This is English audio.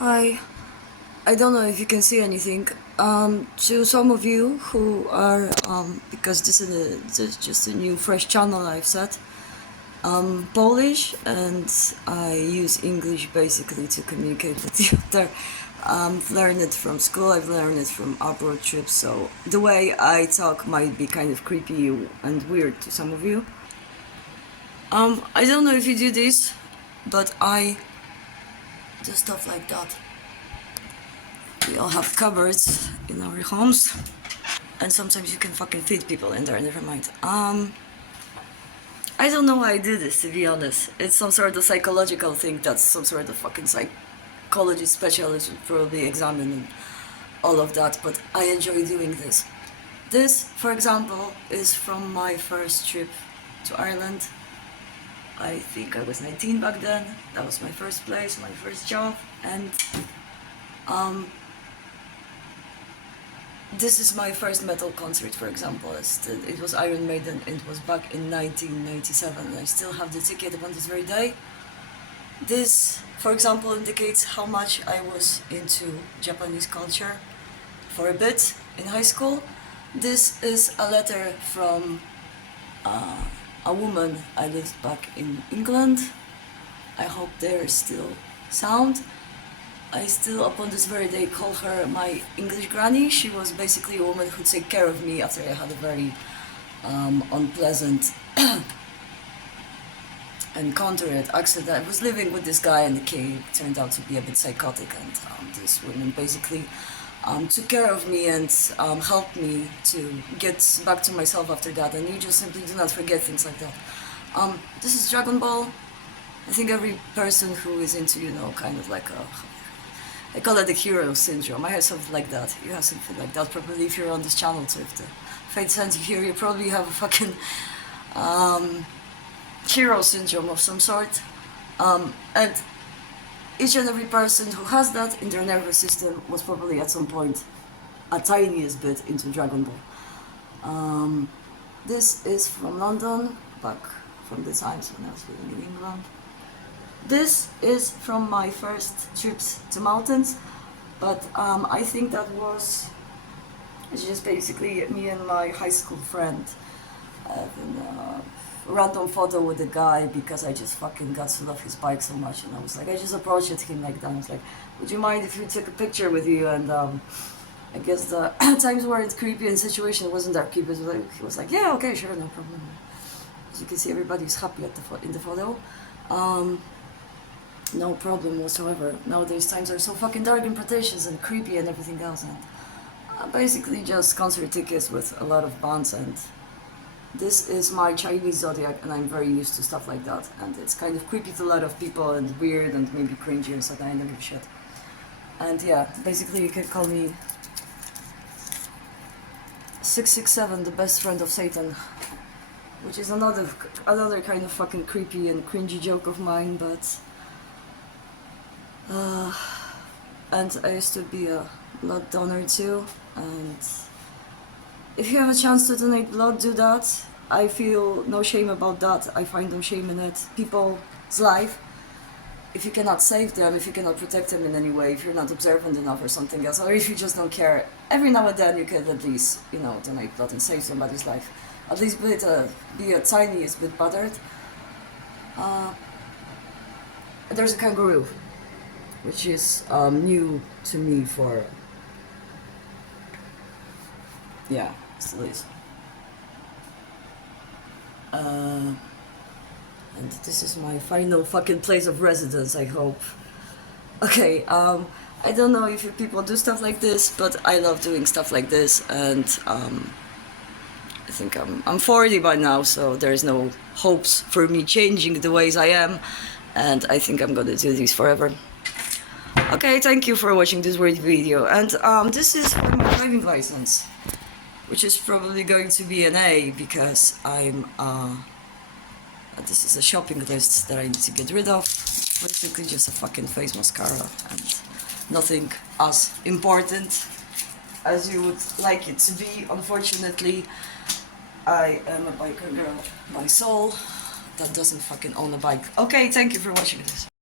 Hi, I don't know if you can see anything. To some of you who are, because this is just a new fresh channel I've set, Polish, and I use English basically to communicate with you there. I've learned it from school, I've learned it from abroad trips, so the way I talk might be kind of creepy and weird to some of you. I don't know if you do this, but I do stuff like that. We all have cupboards in our homes, and sometimes you can fucking feed people in there, never mind. I don't know why I do this, to be honest. It's some sort of psychological thing that some sort of fucking psychology specialist would probably examine and all of that, but I enjoy doing this. This, for example, is from my first trip to Ireland. I think I was 19 back then. That was my first place, my first job, and this is my first metal concert, for example. It was Iron Maiden. It was back in 1997. I still have the ticket on this very day. This, for example, indicates how much I was into Japanese culture for a bit in high school. This is a letter from a woman I lived back in England. I hope they're still sound. I still, upon this very day, call her my English granny. She was basically a woman who took care of me after I had a very unpleasant encounter at accident. I was living with this guy, and the kid turned out to be a bit psychotic, and this woman basically took care of me and helped me to get back to myself after that. And you just simply do not forget things like that. This is Dragon Ball. I think every person who is into, kind of like I call it the hero syndrome. I have something like that. You have something like that probably if you're on this channel too. If the fate sends you here, you probably have a fucking hero syndrome of some sort. And each and every person who has that in their nervous system was probably at some point a tiniest bit into Dragon Ball. This is from London, back from the times when I was living in England. This is from my first trips to mountains, but I think that was just basically me and my high school friend having a random photo with a guy because I just fucking got to love his bike so much, and I was like, I just approached him like that. I was like, would you mind if we took a picture with you? And I guess the times weren't creepy and the situation wasn't that creepy. He was like, yeah, okay, sure, no problem. As you can see, everybody's happy at in the photo. No problem whatsoever. Nowadays times are so fucking dark and pretentious and creepy and everything else, and basically just concert tickets with a lot of bands. And this is my Chinese zodiac, and I'm very used to stuff like that, and it's kind of creepy to a lot of people and weird and maybe cringy and stuff. I don't give a shit. And yeah, basically you can call me 667, the best friend of Satan, which is another kind of fucking creepy and cringy joke of mine, but and I used to be a blood donor too, and if you have a chance to donate blood, do that. I feel no shame about that. I find no shame in it. People's life, if you cannot save them, if you cannot protect them in any way, if you're not observant enough or something else, or if you just don't care, every now and then you can at least, donate blood and save somebody's life. At least be a tiniest bit bothered. There's a kangaroo, which is new to me for, yeah, still is. And this is my final fucking place of residence, I hope. Okay, I don't know if you people do stuff like this, but I love doing stuff like this, and I think I'm 40 by now, so there's no hopes for me changing the ways I am, and I think I'm gonna do this forever. Okay, thank you for watching this weird video, and this is my driving license, which is probably going to be an A because this is a shopping list that I need to get rid of. Basically just a fucking face mascara and nothing as important as you would like it to be. Unfortunately, I am a biker girl by soul that doesn't fucking own a bike. Okay, thank you for watching this.